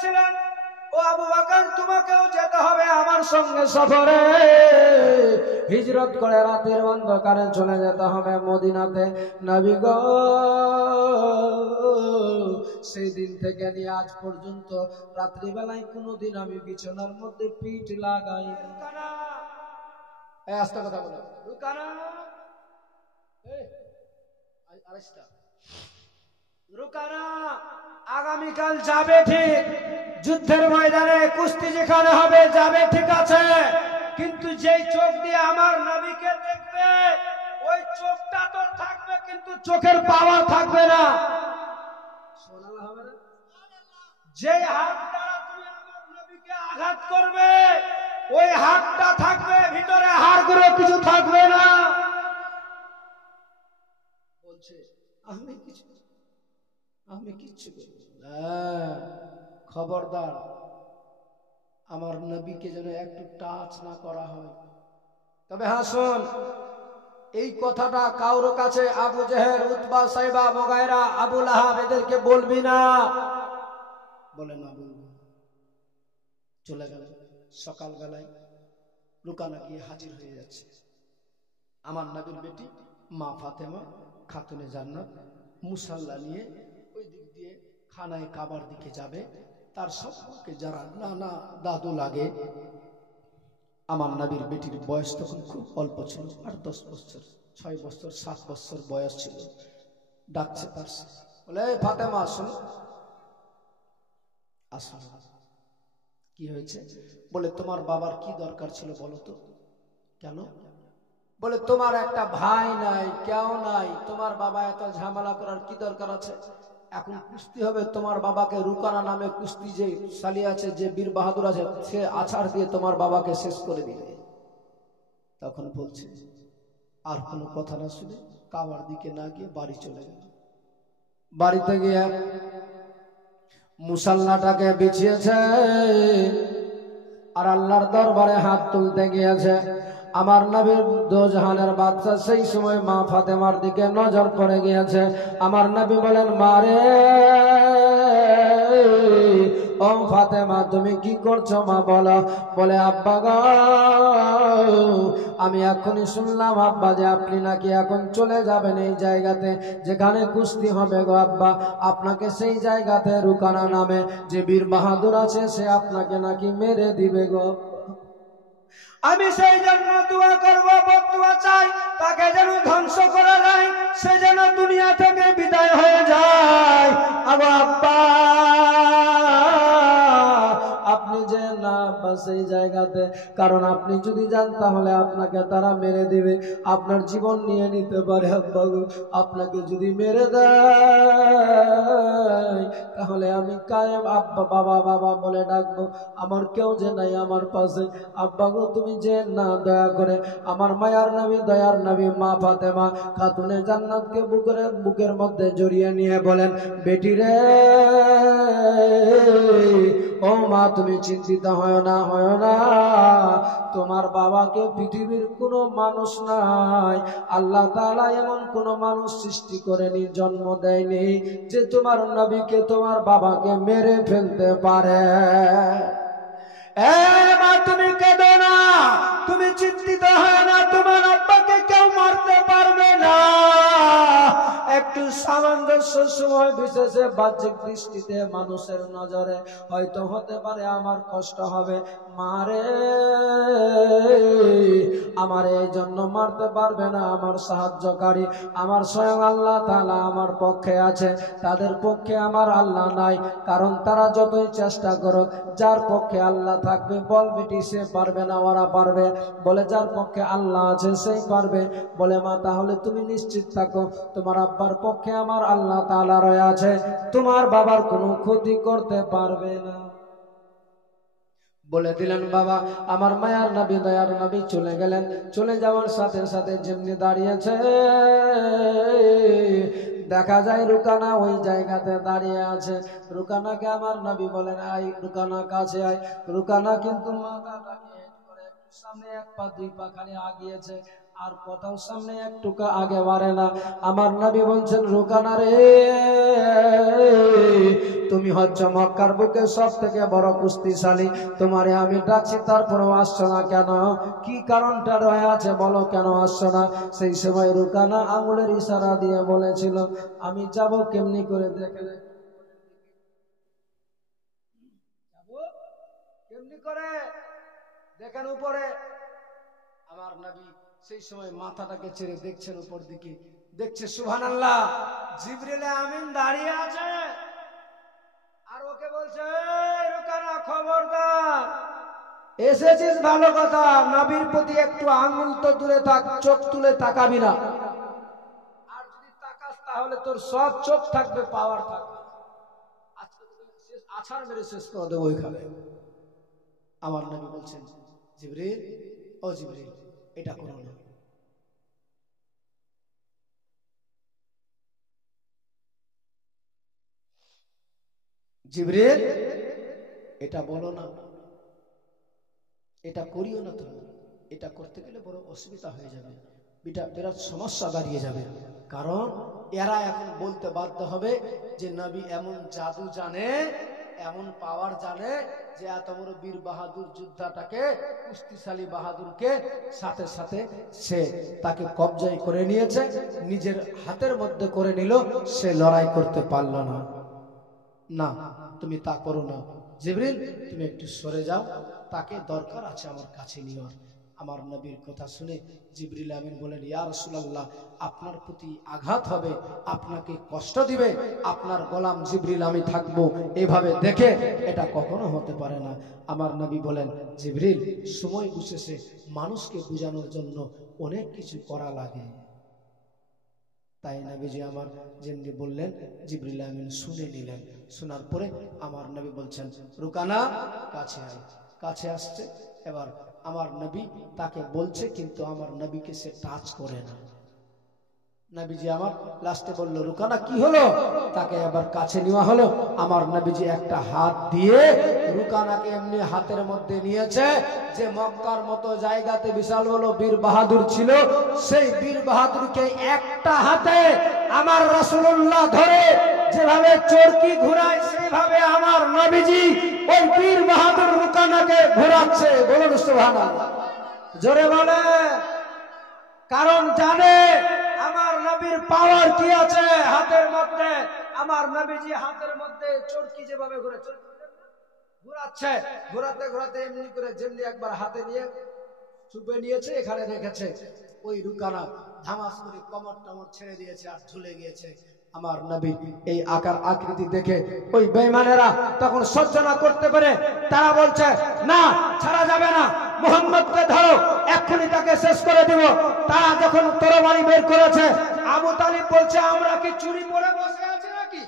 বলছিলেন, ও আবু বকর, তোমাকেও যেতে হবে আমার সঙ্গে সফরে, হিজরত করে রাতের অন্ধকারে চলে যেতে হবে মদিনাতে। নবী গো, সেই দিন থেকে নিয়ে আজ পর্যন্ত রাত্রিবেলায় কোনোদিন আমি বিছানার মধ্যে পিঠ লাগাই। রুকানা, এই আস্তে কথা বলো, রুকানা, আরেকটা রুকানা, আগামীকাল যাবে ঠিক, যুদ্ধের ময়দানে কুস্তি যেখানে হবে যাবে ঠিক আছে, কিন্তু যেই চোখ দিয়ে আমার নবীকে দেখবে ওই চোখটা তোর থাকবে, কিন্তু চোখের পাওয়ার থাকবে না। শোনালে হবে না? যেই হাত দ্বারা তুমি আমার নবীকে আঘাত করবে ওই হাতটা থাকবে, ভিতরে হাড়গুলো কিছু থাকবে না। বলছে আমি কিচ্ছু করব না, খবরদার আমার নবীকে যেন একটু টাচ না করা হয়। তবে হ্যাঁ শোন, এই কথাটা কারোর কাছে আবু জেহেল, উতবা, সাইবা, মুগায়রা, আবু লাহাব এদেরকে বলবি না। বলে না বলবো। চলে গেল। সকালবেলায় রুকানা গিয়ে হাজির হয়ে যাচ্ছে। আমার নবীর বেটি মা ফাতেমা খাতুনে জান্নাত মুসাল্লা নিয়ে ওই দিক দিয়ে খানায় কাবার দিকে যাবে। তার সম্পর্কে যারা নানা দাদু লাগে, আমার নবীর বেটির বয়স তখন খুব অল্প ছিল, 8-10 বছর, 6 বছর 7 বছর বয়স ছিল। ডাকছে পারছে, বলে ফাতেমা আসুন। আসুন। কি হয়েছে? বলে তোমার বাবার কি দরকার ছিল বলো তো। কেন? বলে তোমার একটা ভাই নাই, কেউ নাই, তোমার বাবা এত ঝামেলা করার কি দরকার আছে? এখন কুস্তি হবে, তোমার বাবাকে রুকানা নামে কুস্তি যে সালি আছে, যে বীর বাহাদুর আছে, সে আছাড় দিয়ে তোমার বাবাকে শেষ করে দিবে। তখন বলছে আর কোনো কথা না শুনে কাবার দিকে না গিয়ে বাড়ি চলে গেল। বাড়িতে গিয়ে মুসাল্লাটাকে বিছিয়েছে আর আল্লাহর দরবারে হাত তুলতে গিয়েছে। আমার নবীর দোজাহানের বাদশা সেই সময় মা ফাতেমার দিকে নজর পড়ে গিয়েছে। আমার নবী বলেন, মারে ও ফাতেমা তুমি কি করছো মা? বলো। বলে আব্বা গো, আমি এখনই শুনলাম আব্বা যে আপনি নাকি এখন চলে যাবেন এই জায়গাতে যেখানে কুস্তি হবে গো আব্বা। আপনাকে সেই জায়গাতে রুকানা নামে যে বীর বাহাদুর আছে সে আপনাকে নাকি মেরে দিবে গো। আমি সেই জন্য দোয়া করব, বদদুয়া চাই, তাকে যেন ধ্বংস করা যায়, সে যেন দুনিয়া থেকে বিদায় হয়ে যায়। আব্বা আপনি যে না সেই জায়গাতে, কারণ আপনি যদি যান তাহলে আপনাকে তারা মেরে দিবে, আপনার জীবন নিয়ে নিতে পারে। আব্বা গো, আপনাকে যদি মেরে দেয় তাহলে আমি কায়েম আব্বা বাবা বাবা বলে ডাকবো, আমার কেউ যে নাই আমার পাশে। আব্বা গো তুমি যে না, দয়া করে আমার মায়ার নবী দয়ার নবী মা ফাতেমা খাতুনে জান্নাতকে বুকের মধ্যে জড়িয়ে নিয়ে বলেন, বেটি রে ও মা তুমি চিন্তিত হয় না, তোমার বাবাকে পৃথিবীর কোনো মানুষ নাই, আল্লাহ তাআলা এমন কোন মানুষ সৃষ্টি করেনি, জন্ম দেয়নি যে তোমার নবীকে তোমার বাবাকে মেরে ফেলতে পারে। মা তুমি কেঁদো না, তুমি চিন্তিত হয় না, তোমার আব্বাকে কেউ মারতে পারবে না। একটু সামঞ্জস্য সময় বিশেষে বাহ্যিক দৃষ্টিতে মানুষের নজরে হয়তো হতে পারে আমার কষ্ট হবে, মারে আমার এই জন্য মারতে পারবে না। আমার সাহায্যকারী আমার স্বয়ং আল্লাহ তাআলা আমার পক্ষে আছে, তাদের পক্ষে আমার আল্লাহ নাই। কারণ তারা যতই চেষ্টা করুক, যার পক্ষে আল্লাহ থাকবে বল বেটি সে পারবে না, ওরা পারবে। বলে যার পক্ষে আল্লাহ আছে সেই পারবে। বলে মা তাহলে তুমি নিশ্চিত থাকো, তোমার আব্বার পক্ষে আমার আল্লাহ তাআলা রয়ে আছে, তোমার বাবার কোনো ক্ষতি করতে পারবে না। বলে দিলেন বাবা। আমার মায়ার নবী দয়ার নবী চলে গেলেন। চলে যাওয়ার সাথে সাথে যেমনি দাঁড়িয়েছে, দেখা যায় রুকানা ওই জায়গাতে দাঁড়িয়ে আছে। রুকানাকে আমার নবী বলেন, আই রুকানা কাছে আয়। রুকানা কিন্তু মাথাটাকে সামনে 1 পা 2 পা খালি আগিয়েছে, আর কোথাও সামনে একটুকু আগে বাড়ে না। আমার নবী বলছেন, রুকানা রে, তুমি হচ্ছে মক্কার বুকে সব থেকে বড় কুস্তিশালী, তোমারে আমি ডাকছি তারপরেও আসছো না কেন? কি কারণটা রয়ে আছে বলো, কেন আসছো না? সেই সময় রুকানা আঙুলের ইশারা দিয়ে বলেছিল, আমি যাব কেমনি করে দেখে কেমনি করে দেখেন উপরে। আমার নবী সেই সময় মাথাটাকে ছেড়ে দেখছেন উপর দিকে, দেখছে সুবহানাল্লাহ জিবরিল আমিন দাঁড়িয়ে আছে, আর ওকে বলছে, এই রুকানা খবরদার, এসেছিস ভালো কথা, নবীর প্রতি একটু আঙ্গুল তো দূরে থাক, চোখ তুলে তাকাবি না, আর যদি তাকাস তাহলে তোর সব চোখ থাকবে, পাওয়ার থাকবে, আজকে আছাড় মেরে শেষ করে দেবো ওইখানে। আমার নবী বলছেন, জিবরিল, ও জিবরিল, এটা করো না। জিবরিল, এটা বলো না, এটা করিও না তুমি, এটা করতে গেলে বড় অসুবিধা হয়ে যাবে, বিরাট সমস্যা দাঁড়িয়ে যাবে। কারণ এরা এখন বলতে বাধ্য হবে যে নবী এমন জাদু জানে, এমন পাওয়ার জানে যে এত বড় বীর বাহাদুর যোদ্ধাটাকে, কুস্তিশালী বাহাদুরকে সাথে সাথে সে তাকে কবজায় করে নিয়েছে, নিজের হাতের মধ্যে করে নিল, সে লড়াই করতে পারল না। না, তুমি তা করো না জিবরিল, তুমি একটু সরে যাও, তাকে দরকার আছে আমার কাছে নেওয়ার। আমার নবীর কথা শুনে জিবরিল আমিন বলেন, ইয়া রাসূলুল্লাহ, আপনার প্রতি আঘাত হবে, আপনাকে কষ্ট দিবে, আপনার গোলাম জিবরিল আমি থাকবো, এভাবে দেখে এটা কখনো হতে পারে না। আমার নবী বলেন, জিবরিল, সময় বিশেষে মানুষকে বোঝানোর জন্য অনেক কিছু করা লাগে। তাই নবীজি আমার যেমনি বললেন, জিবরিল আমিন শুনে নিলেন। শোনার পরে আমার নবী বলছেন, রুকানা কাছে আয়। কাছে আসছে, এবার আমার নবী তাকে বলছে, কিন্তু আমার নবীকে সে টাচ করে না। নবীজি আমার লাস্টে বলল, রুকানা কি হলো? তাকে এবার কাছে নেওয়া হলো। আমার নবীজি একটা হাত দিয়ে রুকানাকে এমনি হাতের মধ্যে নিয়েছে, যে মক্কার মতো জায়গাতে বিশাল বড় বীর বাহাদুর ছিল, সেই বীর বাহাদুরকে একটা হাতে আমার রাসূলুল্লাহ ধরে যেভাবে চরকি ঘুরায়, সেইভাবে আমার নবীজি ওই বীর বাহাদুর রুকানাকে ঘোরাচ্ছে। বলুন সুবহানাল্লাহ, জোরে বলে। কারণ জানে আমার নবীর পাওয়ার কি আছে হাতের মধ্যে। আমার নবীজি হাতের মধ্যে চরকি যেভাবে ঘোরাচ্ছে, ঘোরাতে ঘোরাতে এমনি করে যেমনি একবার হাতে নিয়ে চুপে নিয়েছে, এখানে রেখেছে, ওই রুকানা ধামাস করে কমর টমর ছেড়ে দিয়েছে আর ঝুলে গিয়েছে। আমার নবী এই আকার আকৃতি দেখে ওই বেঈমানেরা তখন সহ্য না করতে পারে, তারা বলছে, না ছাড়া যাবে না, মুহাম্মদকে ধরো, এক্ষুনি তাকে শেষ করে দিব। তারা যখন তরবারি বের করেছে, আবু তালিব বলছে, আমরা কি চুরি পরে বসে আছি নাকি?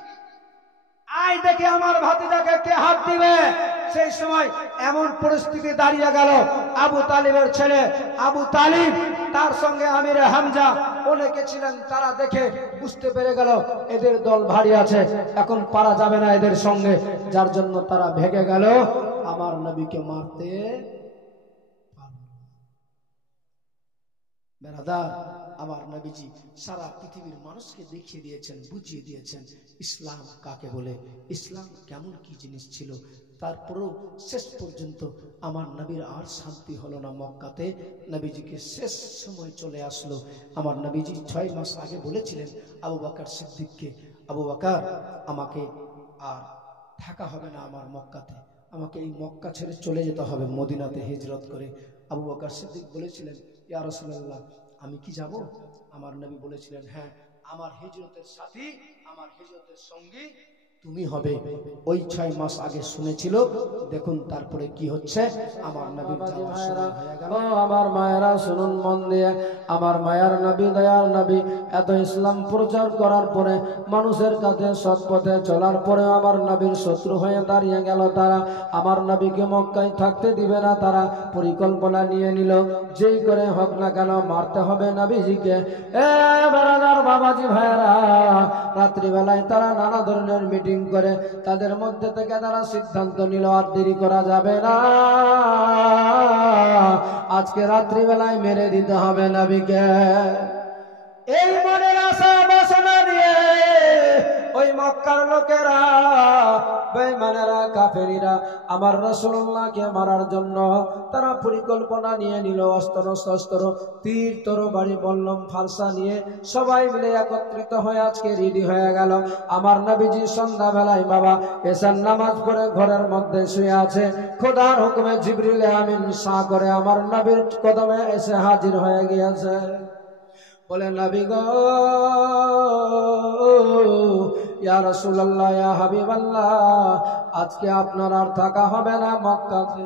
আয় দেখে আমার ভাতিজাকে কে হাত দিবে। সেই সময় এমন পরিস্থিতি দাঁড়িয়ে গেল, আবু তালিবের ছেলে আবু তালিব, তার সঙ্গে আমিরে হামজা অনেকে ছিলেন, তারা দেখে বুঝতে পেরে গেল এদের দল ভারী আছে, এখন পারা যাবে না এদের সঙ্গে, যার জন্য তারা ভেগে গেল, আমার নবীকে মারতে। বেরাদার, আমার নবীজি সারা পৃথিবীর মানুষকে দেখিয়ে দিয়েছেন, বুঝিয়ে দিয়েছেন ইসলাম কাকে বলে, ইসলাম কেমন কি জিনিস ছিল। তারপরেও শেষ পর্যন্ত আমার নবীর আর শান্তি হলো না মক্কাতে। নবীজিকে শেষ সময় চলে আসলো। আমার নবীজি 6 মাস আগে বলেছিলেন আবু বকর সিদ্দিককে, আবু বকর, আমাকে আর থাকা হবে না আমার মক্কাতে, আমাকে এই মক্কা ছেড়ে চলে যেতে হবে মদিনাতে হিজরত করে। আবু বকর সিদ্দিক বলেছিলেন, ইয়া রাসূলুল্লাহ, আমি কি যাব? আমার নবী বলেছিলেন, হ্যাঁ, আমার হিজরতের সাথী, আমার হিজরতের সঙ্গী তুমি হবে। ওই 6 মাস আগে শুনেছিল, দেখুন তারপরে কি হচ্ছে। আমার নবী আমার মায়েরা শুনুন মন দিয়ে, আমার মায়ার নবী, দয়ার নবী এত ইসলাম প্রচার করার পরে, মানুষের কাছে সৎ পথে চলার পরে আমার নবীর শত্রু হয়ে দাঁড়িয়ে গেল তারা। আমার নবীকে মক্কায় থাকতে দিবে না, তারা পরিকল্পনা নিয়ে নিল, যেই করে হোক না কেন মারতে হবে নবীজিকে। এ বেরাদার বাবাজি ভাইরা, রাত্রিবেলায় তারা নানা ধরনের মিটিং মিটিং করে তাদের মধ্যে থেকে তারা সিদ্ধান্ত নিল আর দেরি করা যাবে না, আজকে রাত্রিবেলায় মেরে দিতে হবে নবীকে। এই মনের আশা বাসনা নিয়ে ওই মক্কার লোকেরা, বেঈমানেরা, কাফেরিরা আমার রাসূলুল্লাহকে মারার জন্য তারা পরিকল্পনা নিয়ে নিল। অস্ত্র শস্ত্র, তীর তরবারি, বল্লম, ফারসা নিয়ে সবাই মিলে একত্রিত হয়ে আজকে রেডি হয়ে গেল। আমার নবীজি সন্ধ্যাবেলায় বাবা এশার নামাজ পড়ে ঘরের মধ্যে শুয়ে আছে। খোদার হুকুমে জিবরিল আমিন সা করে আমার নবীর কদমে এসে হাজির হয়ে গিয়েছে। বলে নবী গো, ইয়া রাসূলুল্লাহ, ইয়া হাবিবাল্লাহ, আজকে আপনার আর থাকা হবে না মক্কাতে।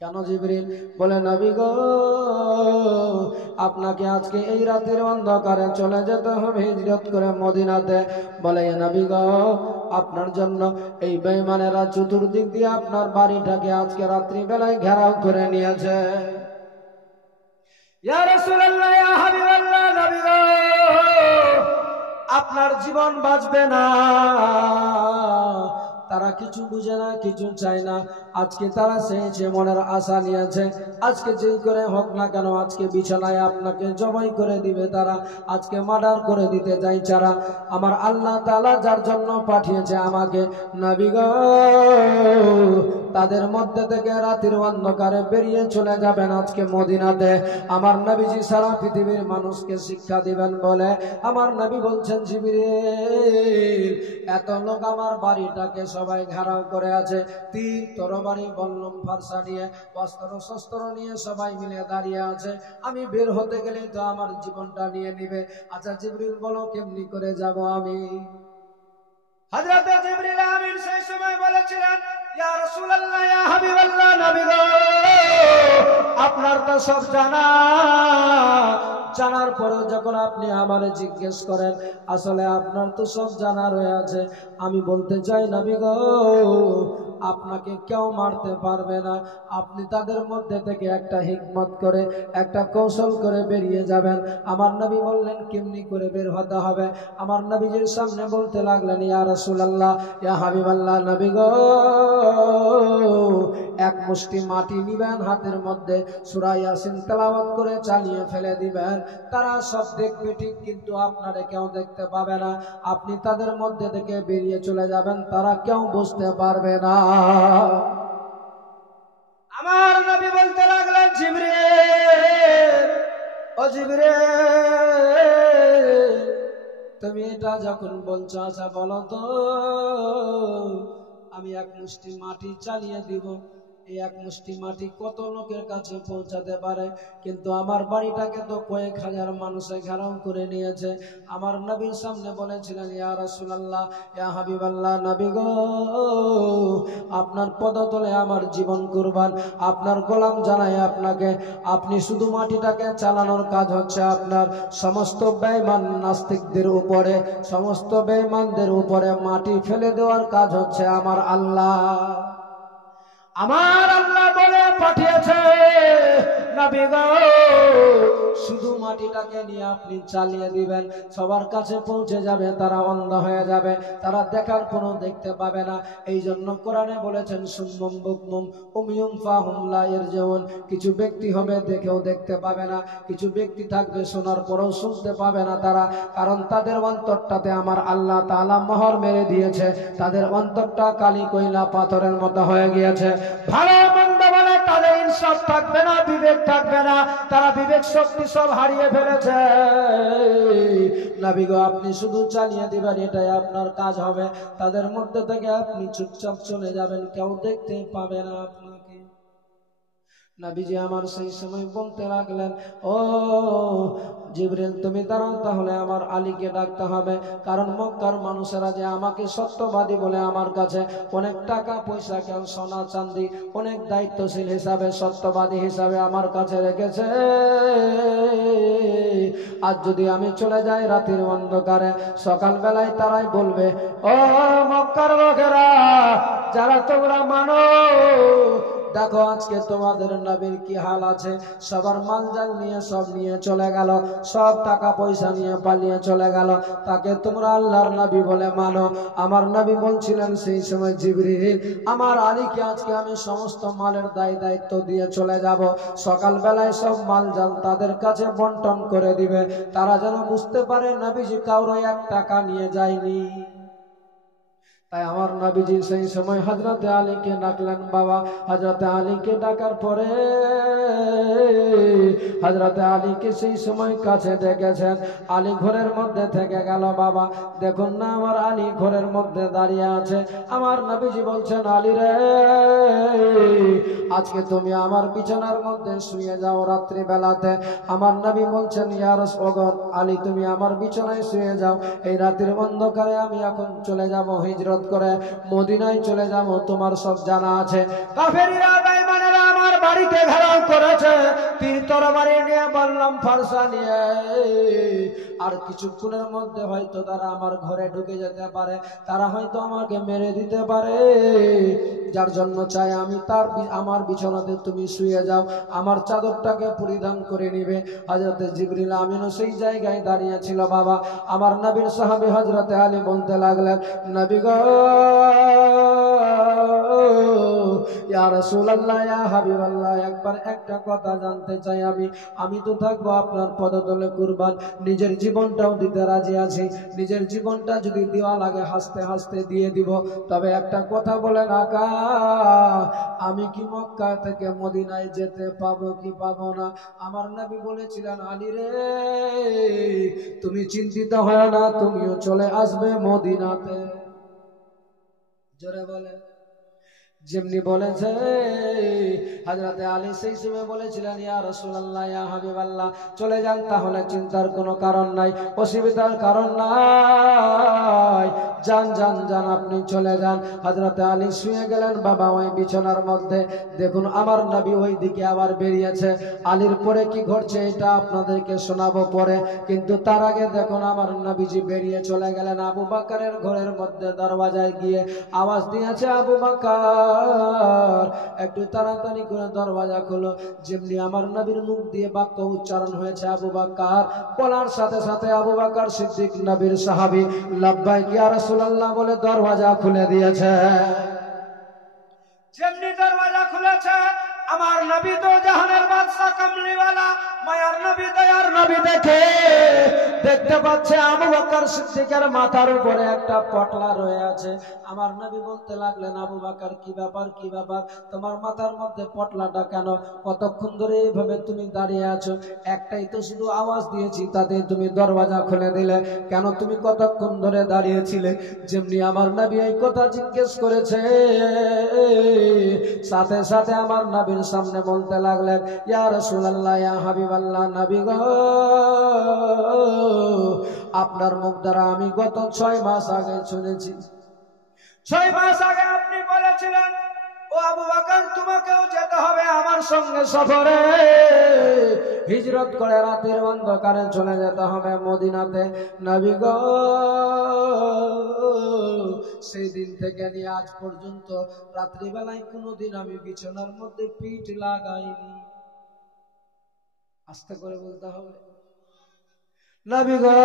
কেন জিবরিল? বলে নবী গো, আপনাকে আজকে এই রাতের অন্ধকারে চলে যেতে হবে হিজরত করে মদিনাতে। বলে নবী গো, আপনার জন্য এই বেঈমানেরা চতুর্দিক দিয়ে আপনার বাড়িটাকে আজকে রাত্রি বেলায় ঘেরাও করে নিয়েছে। ইয়া রাসূলুল্লাহ, ইয়া হাবিবাল্লাহ, নবী গো, আপনার জীবন বাঁচবে না। তারা কিছু বুঝে না, কিছু চায় না। আজকে তারা চেয়েছে, মনের আশা নিয়েছে, আজকে যেই করে হোক না কেন আজকে বিছানায় আপনাকে জবাই করে দিবে তারা, আজকে মার্ডার করে দিতে চাই যারা। আমার আল্লাহ তাআলা যার জন্য পাঠিয়েছে আমাকে, নবী গো, তাদের মধ্যে থেকে রাতের অন্ধকারে বেরিয়ে চলে যাবেন আজকে মদিনাতে। আমার নবীজি সারা পৃথিবীর মানুষকে শিক্ষা দিবেন বলে আমার নবী বলছেন, জিবরিল, এত লোক আমার বাড়িটাকে সবাই ঘেরাও করে আছে, তীর তরবারি বল্লম ফারসা নিয়ে, অস্ত্র শস্ত্র নিয়ে সবাই মিলে দাঁড়িয়ে আছে। আমি বের হতে গেলেই তো আমার জীবনটা নিয়ে নিবে। আচ্ছা জিবরিল, বলো কেমনি করে যাব আমি? হযরত জিবরিল আমিন সেই সময় বলেছিলেন, ইয়া রাসূলুল্লাহ, ইয়া হাবিবাল্লাহ, নবী গো, আপনার তো সব জানা, জানার পরেও যখন আপনি আমারে জিজ্ঞেস করেন, আসলে আপনার তো সব জানা রয়েছে। আমি বলতে চাই নবী গো, আপনাকে কেউ মারতে পারবে না। আপনি তাদের মধ্যে থেকে একটা হিকমত করে, একটা কৌশল করে বেরিয়ে যাবেন। আমার নবী বললেন, কেমনি করে বের হতে হবে? আমার নবীজির সামনে বলতে লাগলেন, ইয়া রাসূলুল্লাহ, ইয়া হাবিবাল্লাহ, নবী গো, এক মুষ্টি মাটি নিবেন হাতের মধ্যে, সূরা ইয়াসিন তেলাওয়াত করে চালিয়ে ফেলে দিবেন। তারা সব দেখবে ঠিক, কিন্তু আপনারে কেউ দেখতে পাবে না। আপনি তাদের মধ্যে থেকে বেরিয়ে চলে যাবেন, তারা কেউ বুঝতে পারবে না। আমার নবী বলতে লাগলেন, জিবরিল, ও জিবরিল, তুমি এটা যখন বলছো, আচ্ছা বলো তো, আমি এক মুষ্টি মাটি চালিয়ে দিব, এই এক মুষ্টি মাটি কত লোকের কাছে পৌঁছাতে পারে? কিন্তু আমার বাড়িটাকে তো কয়েক হাজার মানুষে ঘেরাও করে নিয়েছে। আমার নবীর সামনে বলেছিলেন, ইয়া রাসূলুল্লাহ, ইয়া হাবিবাল্লাহ, নবী গো, আপনার পদতলে আমার জীবন কুরবান, আপনার গোলাম জানাই আপনাকে, আপনি শুধু মাটিটাকে চালানোর কাজ হচ্ছে আপনার। সমস্ত বেঈমান নাস্তিকদের উপরে, সমস্ত বেঈমানদের উপরে মাটি ফেলে দেওয়ার কাজ হচ্ছে আমার আল্লাহ। আমার আল্লাহ বলে পাঠিয়েছে, নবী গো, শুধু মাটিটাকে নিয়ে আপনি চালিয়ে দিবেন, সবার কাছে পৌঁছে যাবে, তারা অন্ধ হয়ে যাবে, তারা দেখার কোনো দেখতে পাবে না। এই জন্য কোরআনে বলেছেন, সুম্মুম বুকমুম উমিয়ুম ফাহুম লা ইয়ারজিউন, কিছু ব্যক্তি হবে দেখেও দেখতে পাবে না, কিছু ব্যক্তি থাকবে শোনার পরেও শুনতে পাবে না তারা, কারণ তাদের অন্তরটাতে আমার আল্লাহ তাআলা মোহর মেরে দিয়েছে। তাদের অন্তরটা কালি কয়লা পাথরের মতো হয়ে গিয়েছে। ভালো মন্দ বলে তাদের ইনসাফ থাকবে না, বিবেক থাকবে না, তারা বিবেক শক্তি সব হারিয়ে ফেলেছে। নবী গো, আপনি শুধু চালিয়ে দিবেন, এটাই আপনার কাজ হবে। তাদের মধ্যে থেকে আপনি চুপচাপ চলে যাবেন, কেউ দেখতে পাবে না আপনাকে। নবীজি আমার সেই সময় বলতে লাগলেন, ও জিবরিল, তুমি দাঁড়াও, তাহলে আমার আলীকে ডাকতে হবে, কারণ মক্কার মানুষেরা যে আমাকে সত্যবাদী বলে আমার কাছে অনেক টাকা পয়সা, কেউ সোনা চাঁদি, অনেক দায়িত্বশীল হিসাবে, সত্যবাদী হিসাবে আমার কাছে রেখেছে। আজ যদি আমি চলে যাই রাতের অন্ধকারে, সকালবেলায় তারাই বলবে, ও মক্কার লোকেরা, যারা তোমরা মানো, দেখো আজকে তোমাদের নবীর কি হাল আছে। সবার মালজাল নিয়ে সব নিয়ে চলে গেল, সব টাকা পয়সা নিয়ে পালিয়ে চলে গেল। তাকে তোমরা আল্লাহর নবী বলে মানো। আমার নবী বলছিলেন সেই সময়, জিবরিল আমার আলীকে আজকে আমি সমস্ত মালের দায়িত্ব দিয়ে চলে যাব। সকালবেলায় সব মালজাল তাদের কাছে বন্টন করে দিবে, তারা যেন বুঝতে পারে নবীজি কাউরে 1 টাকা নিয়ে যায়নি। তাই আমার নবীজি সেই সময় হযরতে আলীকে ডাকলেন। বাবা, হযরতে আলীকে ডাকার পরে হযরতে আলীকে সেই সময় কাছে ডেকেছেন। আলী ঘরের মধ্যে থেকে গেল। বাবা দেখুন না, আমার আলী ঘরের মধ্যে দাঁড়িয়ে আছে। আমার নবীজি বলছেন, আলী রে, আজকে তুমি আমার বিছানার মধ্যে শুয়ে যাও রাত্রি বেলাতে। আমার নবী বলছেন, ইয়া রাসূলুল্লাহ, আলী তুমি আমার বিছানায় শুয়ে যাও। এই রাতের অন্ধকারে আমি এখন চলে যাব, হিজরত করে মদিনায় চলে যাব। তোমার সব জানা আছে, কাফেররা বেঈমানেরা আমার বাড়িতে ঘেরাও করেছে, তীর তরবারি নিয়ে, বললাম ফারসা নিয়ে। আর কিছুক্ষণের মধ্যে হয়তো তারা আমার ঘরে ঢুকে যেতে পারে, তারা হয়তো আমাকে মেরে দিতে পারে। যার জন্য চাই আমি আমার বিছানাতে তুমি শুয়ে যাও, আমার চাদরটাকে পরিধান করে নিবে। হযরতে জিবরিল আমিনও সেই জায়গায় দাঁড়িয়ে ছিল। বাবা আমার নবীর সাহাবী হযরতে আলী বলতে লাগলেন, নবী গো, ইয়া রাসূলুল্লাহ, ইয়া হাবিবাল্লাহ, একবার একটা কথা জানতে চাই। আমি তো থাকবো আপনার পদতলে কুরবান, নিজের জীবনটাও দিতে রাজি আছি। নিজের জীবনটা যদি দেওয়া লাগে হাসতে হাসতে দিয়ে দিব। তবে একটা কথা বলেন আকা, আমি কি মক্কা থেকে মদিনায় যেতে পাবো কি পাবো না? আমার নবী বলেছিলেন, আলী রে, তুমি চিন্তিত হয় না, তুমিও চলে আসবে মদিনাতে। জোরে বলেন। যেমনি বলেছে হযরতে আলী সেই সময় বলেছিলেন, ইয়া রাসূলুল্লাহ, ইয়া হাবিবাল্লাহ, চলে যান, তাহলে চিন্তার কোনো কারণ নাই, অসুবিধার কারণ নাই, যান যান যান, আপনি চলে যান। হযরতে আলী শুয়ে গেলেন বাবা ওই বিছানার মধ্যে। দেখুন আমার নবী ওই দিকে আবার বেরিয়েছে। আলীর পরে কি ঘটছে এটা আপনাদেরকে শোনাবো পরে, কিন্তু তার আগে দেখুন আমার নবীজি বেরিয়ে চলে গেলেন আবু বকরের ঘরের মধ্যে। দরওয়াজায় গিয়ে আওয়াজ দিয়েছে, আবু বকর একটু তাড়াতাড়ি করে দরওয়াজা খোলো। যেমনি আমার নবীর মুখ দিয়ে বাক্য উচ্চারণ হয়েছে আবু বকর, বলার সাথে সাথে আবু বকর সিদ্দিক নবীর সাহাবী লাব্বাইক ইয়া রাসূলুল্লাহ বলে দরওয়াজা খুলে দিয়েছে। যেমনি দরওয়াজা খুলেছে, আমার নবী তো জাহানের বাদশা কামলিওয়ালা মায়ার নবী দয়ার নবী দেখতে পাচ্ছে আবু বকর সিদ্দিকের মাথার উপরে একটা পটলা রয়ে আছে। আমার নবী বলতে লাগলেন, আবু বকর কি ব্যাপার, কি ব্যাপার, তোমার মাথার মধ্যে পটলাটা কেন? কতক্ষণ ধরে এইভাবে তুমি দাঁড়িয়ে আছো? একটাই তো শুধু আওয়াজ দিয়েছি, তাতে তুমি দরওয়াজা খুলে দিলে কেন? তুমি কতক্ষণ ধরে দাঁড়িয়েছিলে? যেমনি আমার নবী এই কথা জিজ্ঞেস করেছে, সাথে সাথে আমার নবীর সামনে বলতে লাগলেন, ইয়া রাসূলুল্লাহ, ইয়া হাবিবাল্লাহ, নবী গো, আপনার মুখ দ্বারা আমি গত 6 মাস আগে শুনেছি। 6 মাস আগে আপনি বলেছিলেন, ও আবু বকর, তোমাকেও যেতে হবে আমার সঙ্গে সফরে, হিজরত করে রাতের অন্ধকারে চলে যেতে হবে মদিনাতে। নবী গো, সেই দিন থেকে নিয়ে আজ পর্যন্ত রাত্রিবেলায় কোনোদিন আমি বিছানার মধ্যে পিঠ লাগাইনি। আস্তে করে বলতে হবে। নবী গো,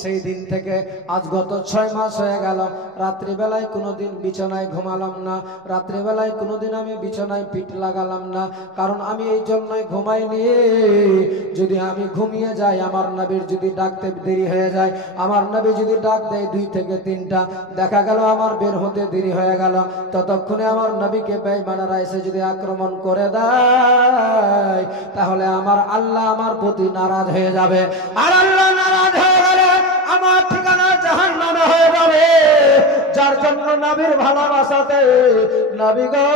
সেই দিন থেকে আজ গত 6 মাস হয়ে গেল, রাত্রিবেলায় কোনোদিন বিছানায় ঘুমালাম না, রাত্রিবেলায় কোনোদিন আমি বিছানায় পিঠ লাগালাম না। কারণ আমি এই জন্যই ঘুমাইনি, যদি আমি ঘুমিয়ে যাই, আমার নবীর যদি ডাকতে দেরি হয়ে যায়, আমার নবী যদি ডাক দেয় 2 থেকে 3টা, দেখা গেল আমার বের হতে দেরি হয়ে গেল, ততক্ষণে আমার নবীকে বেঈমানেরা এসে যদি আক্রমণ করে দেয়, তাহলে আমার আল্লাহ আমার প্রতি নারাজ হয়ে যাবে। আর আল্লাহ নারাজ হয়ে গেলে আমার ঠিকানা জাহান্নামে হয়ে যাবে। যার জন্য নবীর ভালোবাসাতে, নবী গো,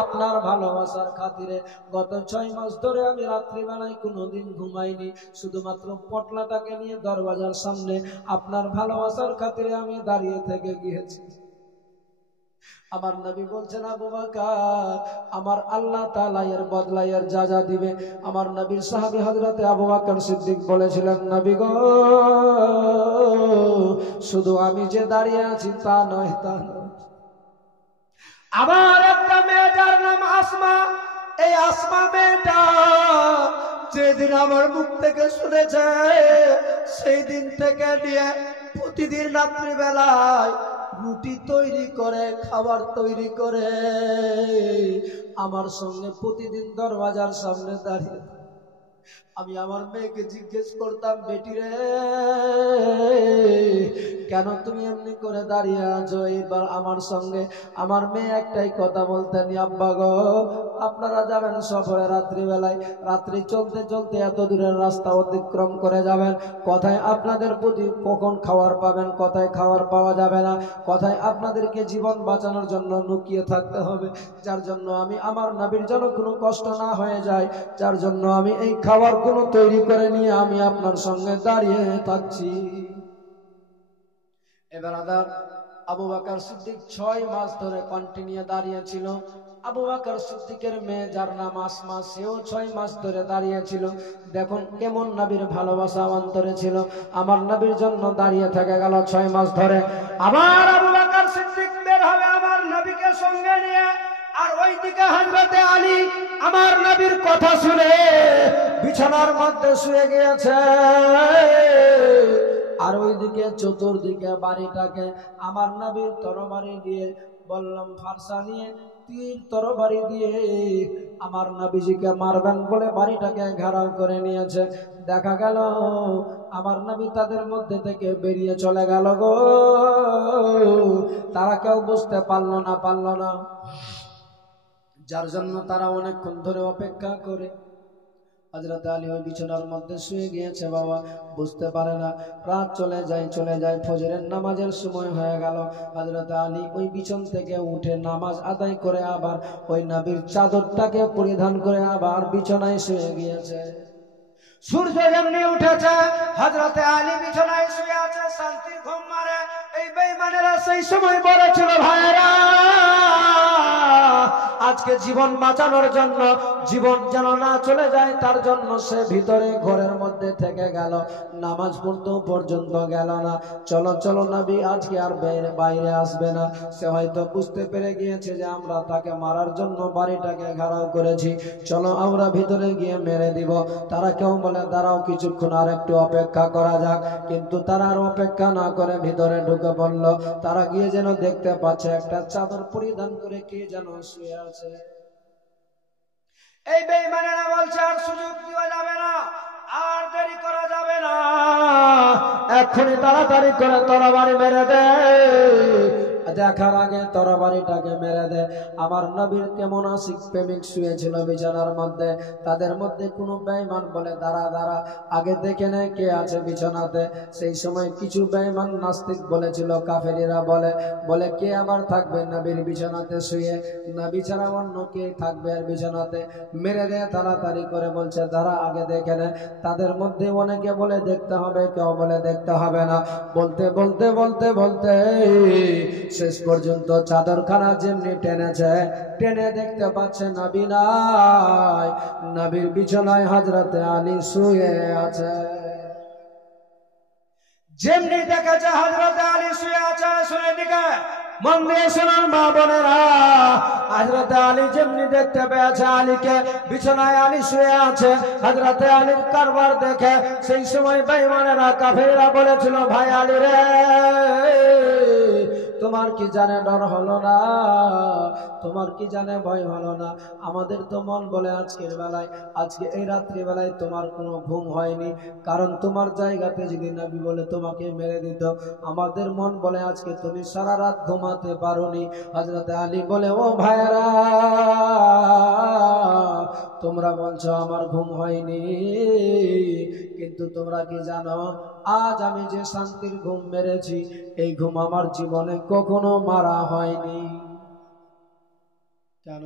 আপনার ভালোবাসার খাতিরে গত 6 মাস ধরে আমি রাত্রিবেলায় কোনোদিন ঘুমাইনি। শুধুমাত্র পটলাটাকে নিয়ে দরওয়াজার সামনে আপনার ভালোবাসার খাতিরে আমি দাঁড়িয়ে থেকে গিয়েছি। আমার নবী বলছেন, আবু বকর, আমার আল্লাহ তাআলা এর বদলা এর যা দিবে। আমার নবীর সাহাবী হযরতে আবু বকর সিদ্দিক বলেছিলেন, নবী গো, শুধু আমি যে দাঁড়িয়ে আছি তা নয়, তা নয়, আমার একটা মেয়ে যার নাম আসমা, এই আসমা মেয়েটা যেদিন আমার মুখ থেকে শুনেছে, সেই দিন থেকে নিয়ে প্রতিদিন রাত্রিবেলায় রুটি তৈরি করে, খাবার তৈরি করে আমার সঙ্গে প্রতিদিন দরওয়াজার সামনে দাঁড়িয়ে। আমি আমার মেয়েকে জিজ্ঞেস করতাম, বেটি রে, কেন তুমি এমনি করে দাঁড়িয়ে আছো এইবার আমার সঙ্গে? আমার মেয়ে একটাই কথা বলতেন, আব্বা গো, আপনারা যাবেন সফরে রাত্রিবেলায়, রাত্রি চলতে চলতে এত দূরের রাস্তা অতিক্রম করে যাবেন, কথায় আপনাদের প্রতি কখন খাবার পাবেন, কথায় খাবার পাওয়া যাবে না, কথায় আপনাদেরকে জীবন বাঁচানোর জন্য লুকিয়ে থাকতে হবে, যার জন্য আমি আমার নবীর যেন কোনো কষ্ট না হয়ে যায়, যার জন্য আমি এই খাবার কোনো তৈরি করে নিয়ে আমি আপনার সঙ্গে দাঁড়িয়ে থাকছি। এবার আবু বকর সিদ্দিক 6 মাস ধরে কন্টিনিউ দাঁড়িয়েছিল। আবু বকর সিদ্দিকের মেয়ে যার নাম আসমা, সেও 6 মাস ধরে দাঁড়িয়েছিল। দেখুন কেমন নবীর ভালোবাসা অন্তরে ছিল, আমার নবীর জন্য দাঁড়িয়ে থেকে গেল 6 মাস ধরে। আবার আবু বকর সিদ্দিক বের হবে আমার নবীকে সঙ্গে নিয়ে, আর ওইদিকে হযরতে আলী আমার নবীর কথা শুনে বিছানার মধ্যে শুয়ে গিয়েছে, আর ওইদিকে চতুর্দিকে বাড়িটাকে আমার নবীর তরবারি দিয়ে, বললাম ফারসা নিয়ে, তীর তরবারি দিয়ে আমার নবীজিকে মারবেন বলে বাড়িটাকে ঘেরাও করে নিয়েছে। দেখা গেল আমার নবী তাদের মধ্যে থেকে বেরিয়ে চলে গেল গো, তারা কেউ বুঝতে পারলো না, যার জন্য তারা অনেকক্ষণ ধরে অপেক্ষা করে। হযরত আলী ওই বিছানার মধ্যে শুয়ে গিয়েছে বাবা, বুঝতে পারে না, রাত চলে যায়, ফজরের নামাজের সময় হয়ে গেল। হযরত আলী ওই বিছান থেকে উঠে নামাজ আদায় করে আবার ওই নবীর চাদরটাকে পরিধান করে আবার বিছানায় শুয়ে গিয়েছে। সূর্য যেমনি উঠেছে, হযরত আলী বিছানায় শুয়ে আছে, শান্তির ঘুম মারে। এই বেঈমানেরা সেই সময় বলেছিল, ভাইরা আজকে জীবন বাঁচানোর জন্য, জীবন যেন না চলে যায় তার জন্য সে ভিতরে ঘরের মধ্যে থেকে গেল, নামাজ পড়তে পর্যন্ত গেল না। চলো নবী আজকে আর বাইরে আসবে না। সে হয়তো বুঝতে পেরে গিয়েছে যে আমরা তাকে মারার জন্য বাড়িটাকে ঘেরাও করেছি, চলো আমরা ভিতরে গিয়ে মেরে দিব। তারা কেউ বলে দাঁড়াও কিছুক্ষণ আর একটু অপেক্ষা করা যাক, কিন্তু তারা আর অপেক্ষা না করে ভিতরে ঢুকে পড়ল। তারা গিয়ে যেন দেখতে পাচ্ছে একটা চাদর পরিধান করে কে যেন শুয়ে আছে। এই বেঈমানেরা বলছে আর সুযোগ দেওয়া যাবে না, আর দেরি করা যাবে না, এক্ষুনি তাড়াতাড়ি করে তরবারি মেরে দে, দেখার আগে তরবারিটাকে মেরে দে। আমার নবীর কেমন আশিক প্রেমিক শুয়েছিল বিছানার মধ্যে, তাদের মধ্যে কোনো বেঈমান বলে দাঁড়া আগে দেখে নে কে আছে বিছানাতে। সেই সময় কিছু বেঈমান নাস্তিক বলেছিল, কাফেরেরা বলে কে আবার থাকবে নবীর বিছানাতে শুয়ে, নবী ছাড়া অন্য কে থাকবে আর বিছানাতে, মেরে দে তাড়াতাড়ি করে। বলছে দাঁড়া আগে দেখে নে। তাদের মধ্যে অনেকে বলে দেখতে হবে, কেউ বলে দেখতে হবে না। বলতে শেষ পর্যন্ত চাদরখানা যেমনি টেনে দেখতে পাচ্ছে নবী নাই, নবীর বিছানায় হযরতে আলী শুয়ে আছে। যেমনি দেখেছে হযরতে আলী শুয়ে আছে, শুনে দিকে মন দিয়ে শোনার মা বোনেরা, হযরতে আলী যেমনি দেখতে পেয়েছে আলীকে, বিছানায় আলী শুয়ে আছে, হযরতে আলীর কারবার দেখে সেই সময় বেঈমানেরা কাফেররা বলেছিল, ভাই আলী রে, তোমার কি জানে ডর হলো না, তোমার কি জানে ভয় হলো না? আমাদের তো মন বলে আজকে এই রাত্রি বেলায় তোমার কোনো ঘুম হয়নি, কারণ তোমার জায়গাতে যদি নবী বলে তোমাকে মেরে দিত, আমাদের মন বলে আজকে তুমি সারা রাত ঘুমাতে পারোনি। হযরত আলী বলে, ও ভাইরা, তোমরা বলছো আমার ঘুম হয়নি, কিন্তু তোমরা কি জানো আজ আমি যে শান্তির ঘুম মেরেছি, এই ঘুম আমার জীবনে কখনো মারা হয়নি। কেন?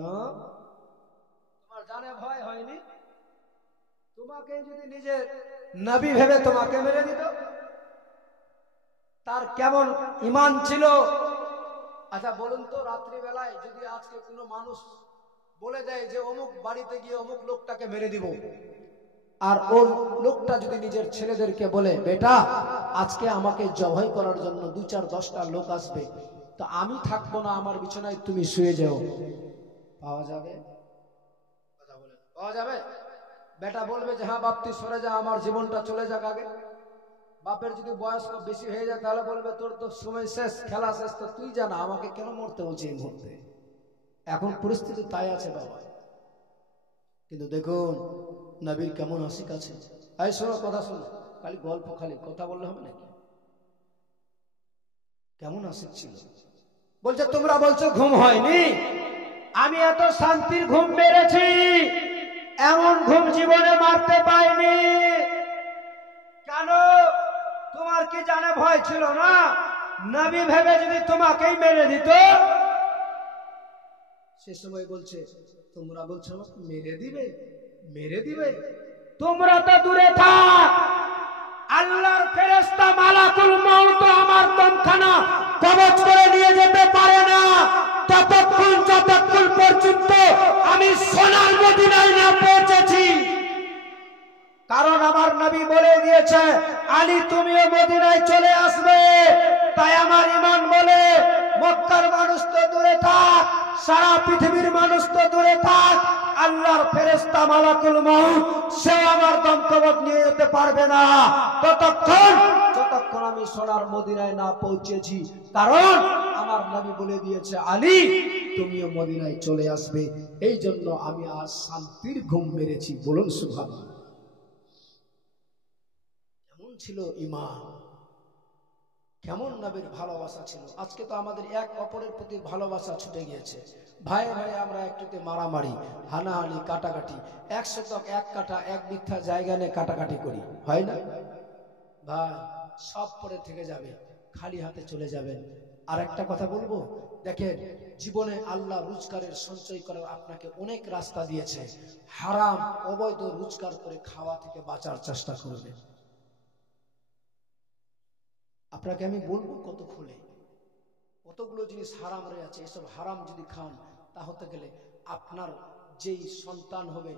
তোমার জানে ভয় হয়নি? তোমাকে যদি নিজের নবী ভেবে তোমাকে মেরে দিত, তার কেমন ঈমান ছিল, আচ্ছা বলুন তো, রাত্রিবেলায় যদি আজকে কোনো মানুষ বলে দেয় যে অমুক বাড়িতে গিয়ে অমুক লোকটাকে মেরে দিব, আর ওই লোকটা যদি নিজের ছেলেদেরকে বলে বেটা আজকে আমাকে জবাই করার জন্য 2-4-10টা লোক আসবে, তো আমি থাকবো না, আমার বিছানায় তুমি শুয়ে যাও, পাওয়া যাবে? কথা বলেন, পাওয়া যাবে? বেটা বলবে যে হ্যাঁ বাপ তুই সরে যা, আমার জীবনটা চলে যাক আগে। বাপের যদি বয়স বেশি হয়ে যায় তাহলে বলবে তোর তো সময় শেষ, খেলা শেষ, তো তুই জানা আমাকে কেন মরতে বলছে এই মুহূর্তে। এখন পরিস্থিতি তাই আছে বাবা। কিন্তু দেখুন নবীর কেমন আশিক আছে। এই শোনো, কথা শোনো, খালি গল্প, খালি কথা বললে হবে নাকি? কেমন আশিক ছিল। বলছে তোমরা বলছো ঘুম হয়নি, আমি এত শান্তির ঘুম মেরেছি, এমন ঘুম জীবনে মারতে পাইনি। কেন? তোমার কি জানে ভয় ছিল না? নবী ভেবে যদি তোমাকেই মেরে দিত। সে সময় বলছে তোমরা বলছো আমাকে মেরে দিবে, মেরে দিবে, তোমরা তো দূরে থাক, আল্লাহর ফেরেশতা মালাকুল মউত আমার দমখানা কবজ করে নিয়ে যেতে পারে না যতক্ষণ পর্যন্ত আমি সোনার মদিনায় না পৌঁছেছি। কারণ আমার নবী বলে দিয়েছে আলী তুমিও মদিনায় চলে আসবে। তাই আমার ঈমান বলে মক্কার মানুষ তো দূরে থাক, সারা পৃথিবীর মানুষ তো দূরে থাক, আল্লাহর ফেরেশতা মালাকুল মউত সে আমার দম কবজ নিয়ে যেতে পারবে না যতক্ষণ আমি সোনার মদিনায় না পৌঁছেছি। কারণ আমার নবী বলে দিয়েছে আলী তুমিও মদিনায় চলে আসবে, এই জন্য আমি আজ শান্তির ঘুম মেরেছি। বলুন সুবহানাল্লাহ। কেমন ছিল ঈমান, কেমন নবীর ভালোবাসা ছিল। আজকে তো আমাদের এক অপরের প্রতি ভালোবাসা ছুটে গিয়েছে। ভাই ভাই আমরা একটুতে মারামারি, হানাহানি, কাটাকাটি, 1 শতক 1 কাঠা 1 বিঘা জায়গা নিয়ে কাটাকাটি করি, হয় না ভাই? সব পরে থেকে যাবে, খালি হাতে চলে যাবেন। আর একটা কথা বলবো, দেখেন জীবনে আল্লাহ রোজগারের সঞ্চয় করার আপনাকে অনেক রাস্তা দিয়েছে। হারাম অবৈধ রোজগার করে খাওয়া থেকে বাঁচার চেষ্টা করবেন। আপনাকে আমি বলবো কত খুলে, কতগুলো জিনিস হারাম রয়েছে। এসব হারাম যদি খান তা হতে গেলে আপনার যেই সন্তান হবে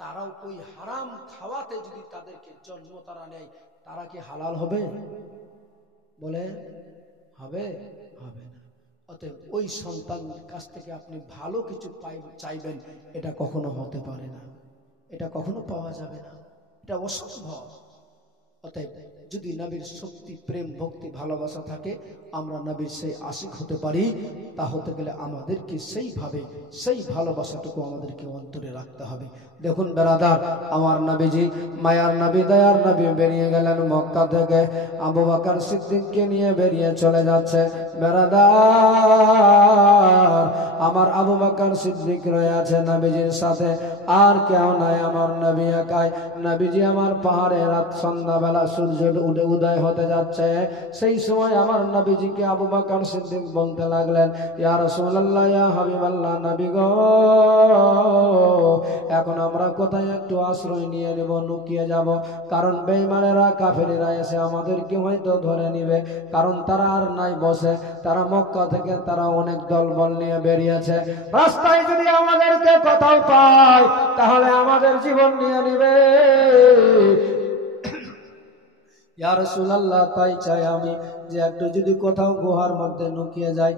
তারাও ওই হারাম খাওয়াতে যদি তাদেরকে জন্ম তারা নেয়, তারা কি হালাল হবে? বলে হবে? হবে না। অতএব ওই সন্তানের কাছ থেকে আপনি ভালো কিছু চাইবেন, এটা কখনো হতে পারে না, এটা কখনো পাওয়া যাবে না, এটা অসম্ভব। অতএব যদি নবীর শক্তি, প্রেম, ভক্তি, ভালোবাসা থাকে, আমরা নবীর সেই আশিক হতে পারি, তা হতে গেলে আমাদেরকে সেইভাবে সেই ভালোবাসাটুকু আমাদেরকে অন্তরে রাখতে হবে। দেখুন বেরাদার, আমার নবীজি মায়ার নবী, দয়ার নবী বেরিয়ে গেলেন মক্কা থেকে, আবু বকর সিদ্দিককে নিয়ে বেরিয়ে চলে যাচ্ছে। বেরাদার, আমার আবু বকর সিদ্দিক রয়ে আছে নবীজির সাথে, আর কেউ নাই, আমার নবী একাই। নবীজি আমার পাহাড়ে রাত সন্ধ্যাবেলা সূর্য উদয় হতে যাচ্ছে, সেই সময় আমার নবীজিকে আবু বকর সিদ্দিক বলতে লাগলেন ইয়া রাসূলুল্লাহ, ইয়া হাবিবাল্লাহ, নবী গো এখন আমরা কোথায় একটু আশ্রয় নিয়ে নেব, লুকিয়ে যাব, কারণ বেঈমানেরা কাফেরেরা এসে আমাদেরকে হয়তো ধরে নিবে। কারণ তারা আর নাই বসে, তারা মক্কা থেকে তারা অনেক দলবল নিয়ে বেরিয়েছে, রাস্তায় যদি আমাদেরকে কোথাও পায় তাহলে আমাদের জীবন নিয়ে নিবে। ইয়া রাসূলুল্লাহ, তাই চাই আমি যে একটু যদি কোথাও গুহার মধ্যে লুকিয়ে যাই।